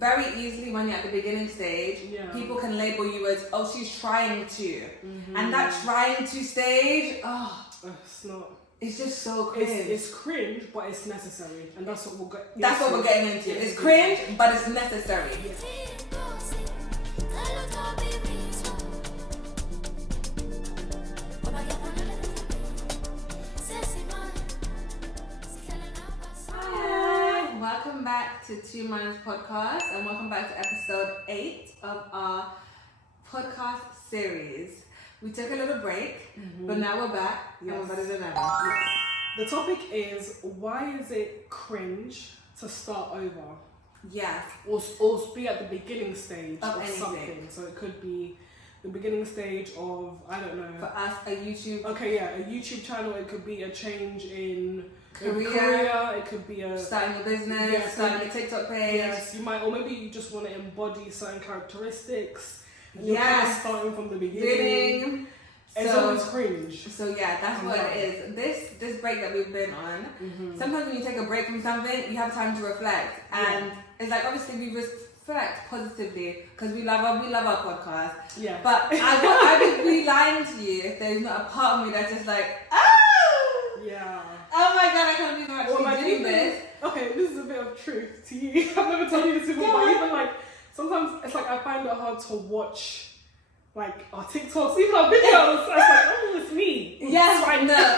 very easily when you're at the beginning stage, people can label you as, oh, she's trying to. And that trying to stage, it's not. It's just so cringe. It's cringe, but it's necessary, and that's what we're That's what we're getting into. It's cringe, but it's necessary. Hi, welcome back to Two Minds Podcast, and welcome back to episode 8 of our podcast series. We took a little break, but now we're back, and we're better than ever. Yes. The topic is, why is it cringe to start over? Yeah. Or be at the beginning stage of something. So it could be the beginning stage of, I don't know. For us, a YouTube. Okay, yeah, a YouTube channel. It could be a change in career. It could be starting a business, starting a TikTok page. Yes, you might, or maybe you just want to embody certain characteristics. And you're kind of starting from the beginning. It's always cringe. So yeah, that's what it is. This break that we've been on, sometimes when you take a break from something, you have time to reflect. And it's like, obviously we reflect positively because we love our podcast. Yeah. But I would be lying to you if there's not a part of me that's just like, oh! Yeah. Oh my god, I can't believe I'm actually doing this. Okay, this is a bit of truth to you. I've never told you this before, but even like, sometimes it's like I find it hard to watch like our TikToks, even our videos. It's like, oh, it's me. Yes, right now.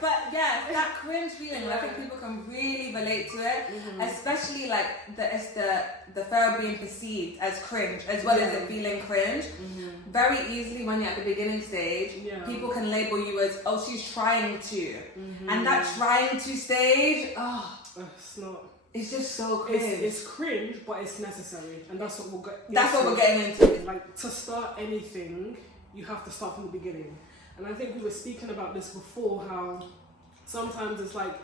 But yeah, that cringe feeling, I think people can really relate to it, especially like it's the fear of being perceived as cringe, as well as it feeling cringe. Very easily when you're at the beginning stage, people can label you as, oh, she's trying to. And that trying to stage, it's not. It's just so cringe. It's cringe, but it's necessary, and that's what we're getting into. Like, to start anything, you have to start from the beginning. And I think we were speaking about this before, how sometimes it's like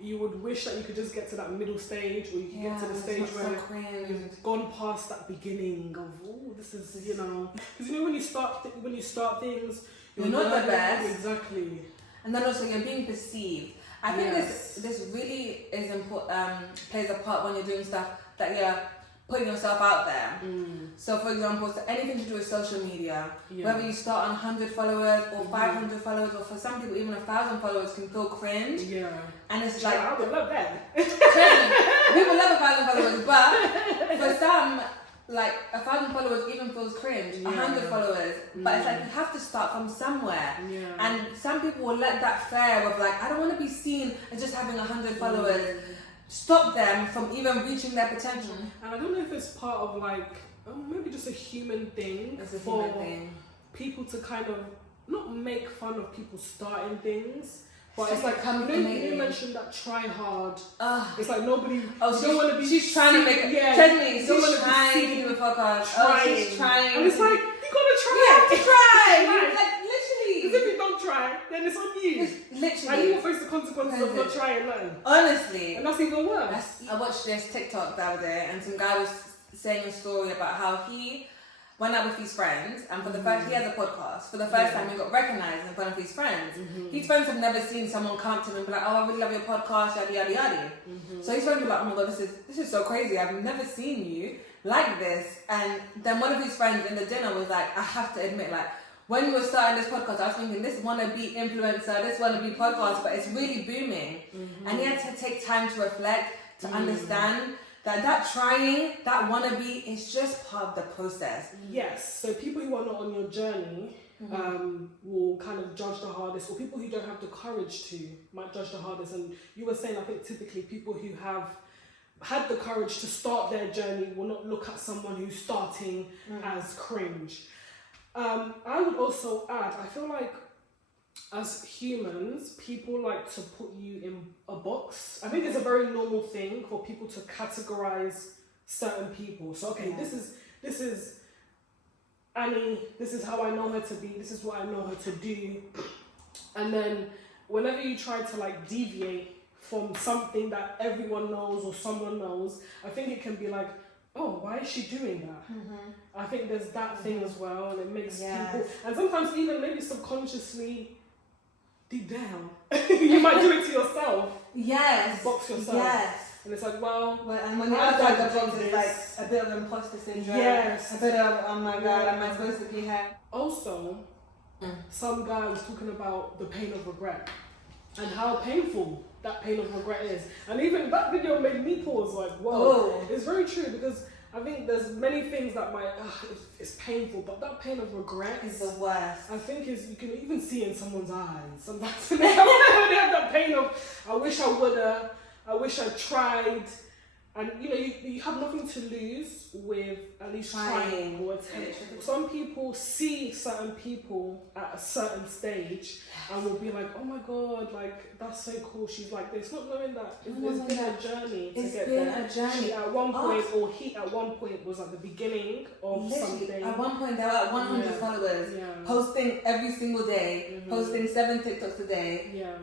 you would wish that you could just get to that middle stage, or you could get to the stage where you've gone past that beginning of, oh, this is, because when you start things, you're not the best. Exactly. And then also you're being perceived. I think this really is important. Plays a part when you're doing stuff that you're putting yourself out there. So, for example, anything to do with social media, whether you start on 100 followers or 500 followers, or for some people even 1,000 followers can feel cringe. Yeah, and it's like, I would love that. We would love 1,000 followers, but for some, like 1,000 followers even feels cringe. 100 followers, but it's like you have to start from somewhere. And some people will let that fear of like, I don't want to be seen as just having 100 followers stop them from even reaching their potential. And I don't know if it's part of like maybe just a human thing people to kind of not make fun of people starting things. But it's like, you mentioned that try hard. It's like nobody. Don't want to be. She's trying to make it. Tell me, she's trying to do a podcast. She's trying. And it's like, you gotta try. You have to try. Like literally. Because if you don't try, then it's on you. Literally. And you will face the consequences of not trying nothing. Honestly. And that's even worse. I watched this TikTok the other day, and some guy was saying a story about how he went out with his friends, and for the first, he has a podcast. For the first time, he got recognized in front of his friends. His friends have never seen someone come to him and be like, "Oh, I really love your podcast, yada yada yada." So his friends were like, "Oh my god, this is so crazy. I've never seen you like this." And then one of his friends in the dinner was like, "I have to admit, like, when you were starting this podcast, I was thinking this wannabe influencer, this wannabe podcast, but it's really booming." And he had to take time to reflect, to understand that trying, that wannabe is just part of the process. Yes. So people who are not on your journey will kind of judge the hardest, or people who don't have the courage to might judge the hardest. And you were saying, I think typically people who have had the courage to start their journey will not look at someone who's starting as cringe. I would also add, I feel like as humans, people like to put you in a box. I think it's a very normal thing for people to categorize certain people. So, okay, this is Annie, this is how I know her to be, this is what I know her to do. And then whenever you try to like deviate from something that everyone knows or someone knows, I think it can be like, oh, why is she doing that? I think there's that thing as well, and it makes people, and sometimes even maybe subconsciously, deep down, you might do it to yourself. Yes. Box yourself. Yes. And it's like, well, and when you're outside the box, it's like a bit of imposter syndrome. Yes. A bit of, oh my God, am I supposed to be here? Also, some guy was talking about the pain of regret and how painful that pain of regret is. And even that video made me pause, like, whoa. It's very true, because I think there's many things that might, it's painful, but that pain of regret is the worst. I think you can even see in someone's eyes. Sometimes when they have that pain of, I wish I woulda, I wish I tried. And you have nothing to lose with at least trying or attempting. Some people see certain people at a certain stage and will be like, oh my God, like that's so cool, she's like this. Not knowing that it's been a journey to get there. It's been a journey. She at one point, or he at one point was at the beginning of something. At one point they were at 100 followers, posting every single day, posting 7 TikToks a day. Yeah.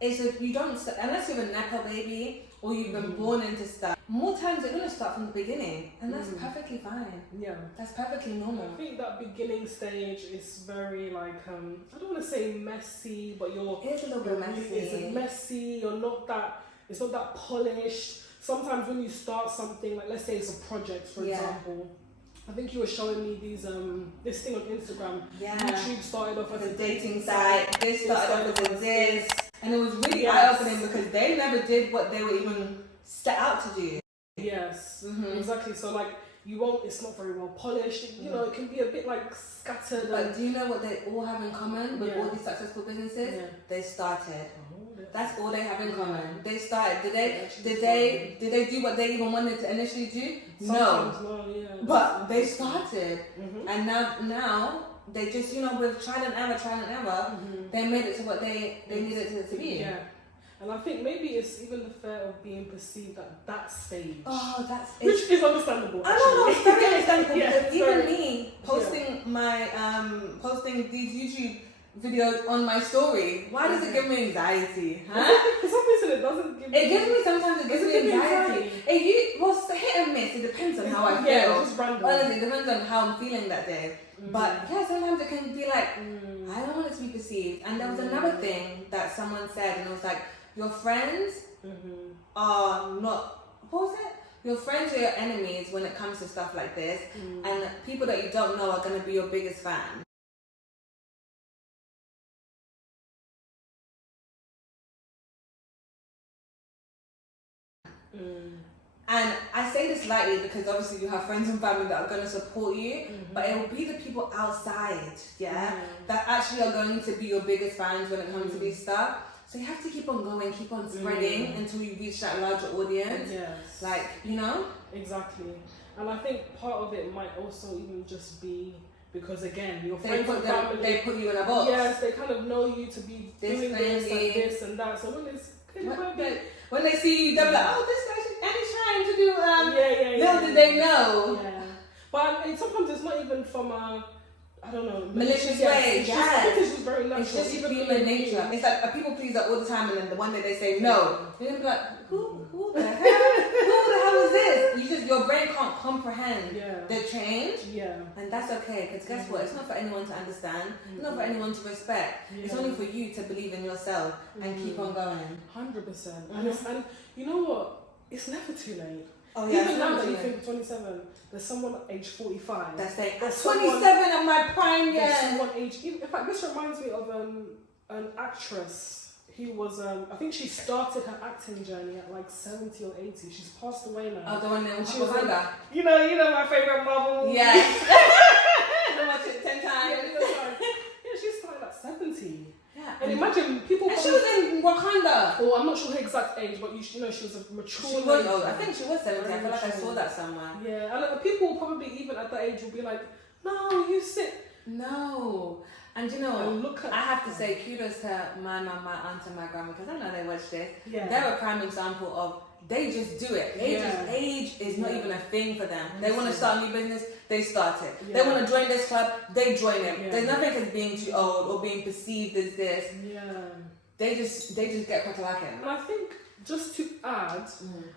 It's like you don't, unless you're a Nepo baby or you've been born into stuff, more times they're going to start from the beginning, and that's perfectly fine. Yeah. That's perfectly normal. I think that beginning stage is very like, I don't want to say messy, but it's a little bit messy. It's messy, it's not that polished. Sometimes when you start something, like let's say it's a project, for example, I think you were showing me these this thing on Instagram. Yeah. YouTube started off as a dating site. This started off as this. And it was really eye-opening because they never did what they were even set out to do. Yes, exactly. So like it's not very well polished. It can be a bit like scattered. But do you know what they all have in common with all these successful businesses? Yeah. They started. That's all they have in common. They started. Did they do what they even wanted to initially do? No. But they started, and now they just with trial and error, they made it to what they needed it to be. Yeah. And I think maybe it's even the fear of being perceived at that stage. Oh, which is understandable. I don't know, it's very understandable because even me posting these YouTube videos on my story, why does it give me anxiety? Huh? For some reason it doesn't give me. It gives me anxiety. It was hit and miss. It depends on how I feel. Yeah, it's just random. Honestly, it depends on how I'm feeling that day. But sometimes it can be like, I don't want it to be perceived. And there was another thing that someone said, and it was like, your friends are not, what was it? Your friends are your enemies when it comes to stuff like this. And people that you don't know are going to be your biggest fans. And I say this lightly because obviously you have friends and family that are going to support you, but it will be the people outside, that actually are going to be your biggest fans when it comes to this stuff. So you have to keep on going, keep on spreading until you reach that larger audience. Yes. Like, Exactly. And I think part of it might also even just be because, again, your friends and family... They put you in a box. Yes, they kind of know you to be doing this and that. So when they see you, they'll be like, oh, this guy, and he's trying to do, little did they know. Yeah. But sometimes it's not even from a, I don't know, malicious way. It's just very natural. It's just human nature. It's like a people pleaser all the time, and then the one day they say no, you're gonna be like, who the hell? Who the hell is this? Your brain can't comprehend the change. Yeah. And that's okay, because guess what? It's not for anyone to understand. It's not for anyone to respect. It's only for you to believe in yourself and keep on going. 100%. And you know what? It's never too late. Oh yeah. Even now that you think 27, there's someone at age 45. That's like 27 at my prime years. Someone age. In fact, this reminds me of an actress. He was, I think she started her acting journey at like 70 or 80. She's passed away now. Oh, the one that she was like, you know my favorite Marvel. Yes. I watched it 10 times. Yeah, she started at 70. Yeah. And imagine people. And she was in Wakanda. Oh, I'm not sure her exact age, but she was a mature. She was old. I think she was 70. I feel like I saw that somewhere. Yeah, and people probably even at that age will be like, no, you sit. No. And I have to say kudos to my mum, my aunt and my grandma, because I know they watch this. Yeah. They're a prime example of they just do it. Age is not even a thing for them. They want to start a new business, they start it. Yeah. They want to join this club, they join it. Yeah. There's nothing as being too old or being perceived as this. Yeah. They just get cracking. And I think just to add,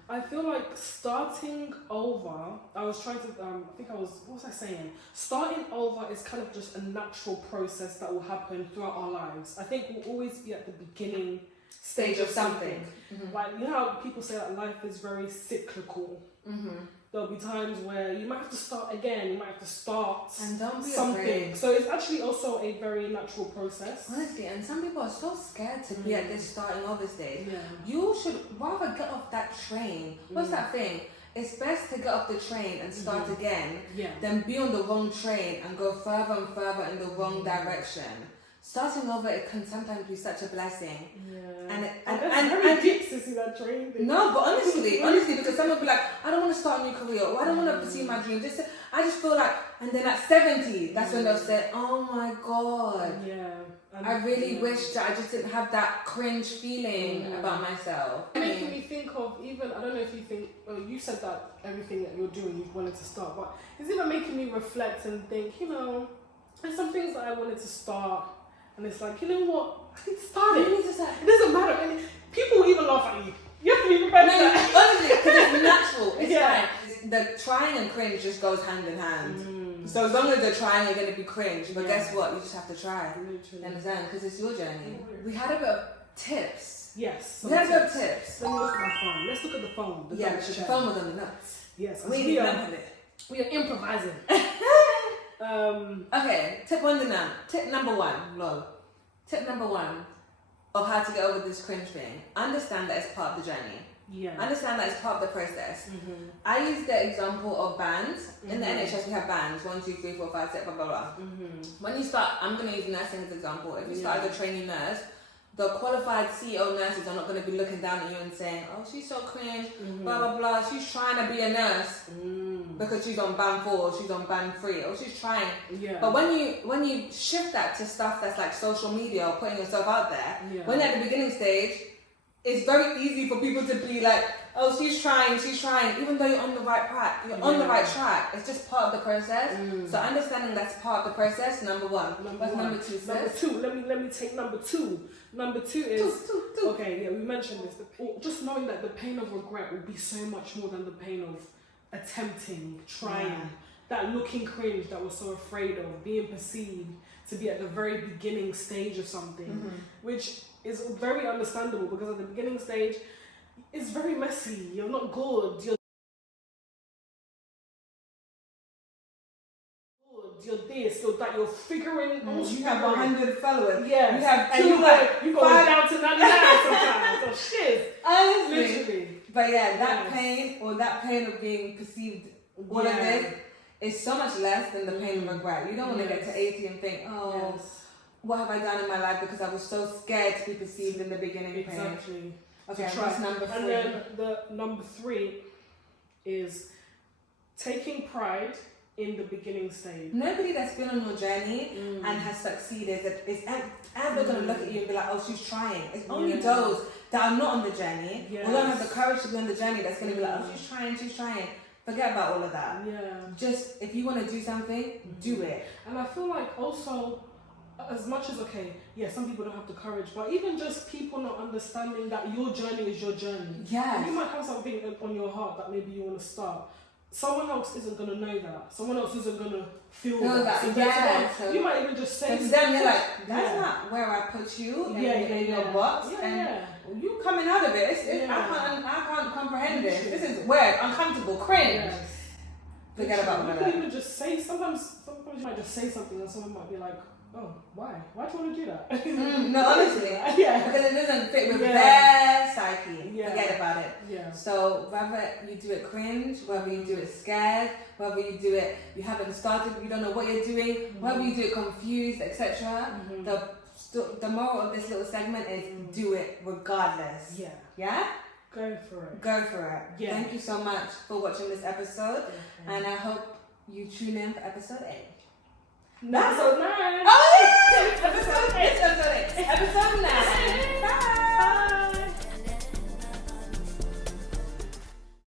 I feel like starting over, I was trying to, what was I saying? Starting over is kind of just a natural process that will happen throughout our lives. I think we'll always be at the beginning stage of something. Like, you know how people say that life is very cyclical. There'll be times where you might have to start again, you might have to start and don't be something. afraid. So it's actually also a very natural process. Honestly, and some people are so scared to be at this starting over stage. Yeah. You should rather get off that train. What's that thing? It's best to get off the train and start again than be on the wrong train and go further and further in the wrong direction. Starting over, it can sometimes be such a blessing. Yeah. And very deep to see that train thing. No, but honestly, because some will be like, I don't want to start a new career, or I don't want to pursue my dream. I just feel like, and then at 70, that's when they'll say, oh my God. Yeah. I really wish that I just didn't have that cringe feeling about myself. It's making me think of, even, I don't know if you think, you said that everything that you're doing you wanted to start, but it's even making me reflect and think, you know, there's some things that I wanted to start, and it's like, you know what, I can start it. It doesn't matter. I mean, people will even laugh at you. You have to be prepared for that. Honestly, because it's natural. It's fine. The trying and cringe just goes hand in hand. So as long as you're trying, you're going to be cringe. But guess what? You just have to try. You understand? Because it's your journey. We had a bit of tips. Yes. We had a bit of tips. Let me look at my phone. Let's look at the phone. Because the phone was on the nuts. Yes. We are improvising. Okay, tip number one, Tip number one of how to get over this cringe thing. Understand that it's part of the journey. Yeah. Understand that it's part of the process. I use the example of bands. In the NHS we have bands, 1, 2, 3, 4, 5, 6, blah, blah, blah. When you start, I'm going to use nursing as an example. If you start as a trainee nurse, the qualified CEO nurses are not going to be looking down at you and saying, oh, she's so cringe, blah, blah, blah. She's trying to be a nurse because she's on band 4 or she's on band 3 or she's trying. Yeah. But when you shift that to stuff that's like social media or putting yourself out there, when you're at the beginning stage, it's very easy for people to be like, oh, she's trying, even though you're on the right track. You're on the right track. It's just part of the process. So understanding that's part of the process, number one. What's number two, sis? Number two, let me take number two. Number two is, okay, yeah, we mentioned this. Just knowing that the pain of regret will be so much more than the pain of attempting, trying. That looking cringe that we're so afraid of, being perceived to be at the very beginning stage of something, which is very understandable because at the beginning stage, it's very messy. You're not good. You're this, you're that. You're figuring. You have 100 followers. Yeah, you have and you go down to 99 sometimes. So shit. Honestly. Literally. But yeah, that pain of being perceived, all of this, is so much less than the pain of regret. You don't want to get to 80 and think, what have I done in my life because I was so scared to be perceived in the beginning. Exactly. Okay, what's number 3? And then the number 3 is taking pride in the beginning stage. Nobody that's been on your journey and has succeeded is ever going to look at you and be like, oh, she's trying. It's only those that are not on the journey or don't have the courage to be on the journey that's going to be like, oh, she's trying. Forget about all of that. Yeah. Just, if you want to do something, do it. And I feel like also, as much as, some people don't have the courage, but even just people not understanding that your journey is your journey. Yeah. You might have something on your heart that maybe you want to start. Someone else isn't going to know that. Someone else isn't going to feel that. So you might even just say to them, you're like, that's not where I put you in your box. You coming out of it. I can't comprehend this. This is weird, uncomfortable, cringe. Yes. Forget about that. You can even just say, sometimes you might just say something and someone might be like, oh, why? Why do you want to do that? No, honestly. Because it doesn't fit with their psyche. Yeah. Forget about it. Yeah. So whether you do it cringe, whether you do it scared, whether you do it, you haven't started, you don't know what you're doing, whether you do it confused, etc. The moral of this little segment is do it regardless. Yeah. Yeah? Go for it. Go for it. Yeah. Thank you so much for watching this episode. And I hope you tune in for episode 8. Episode 9. Oh, yeah!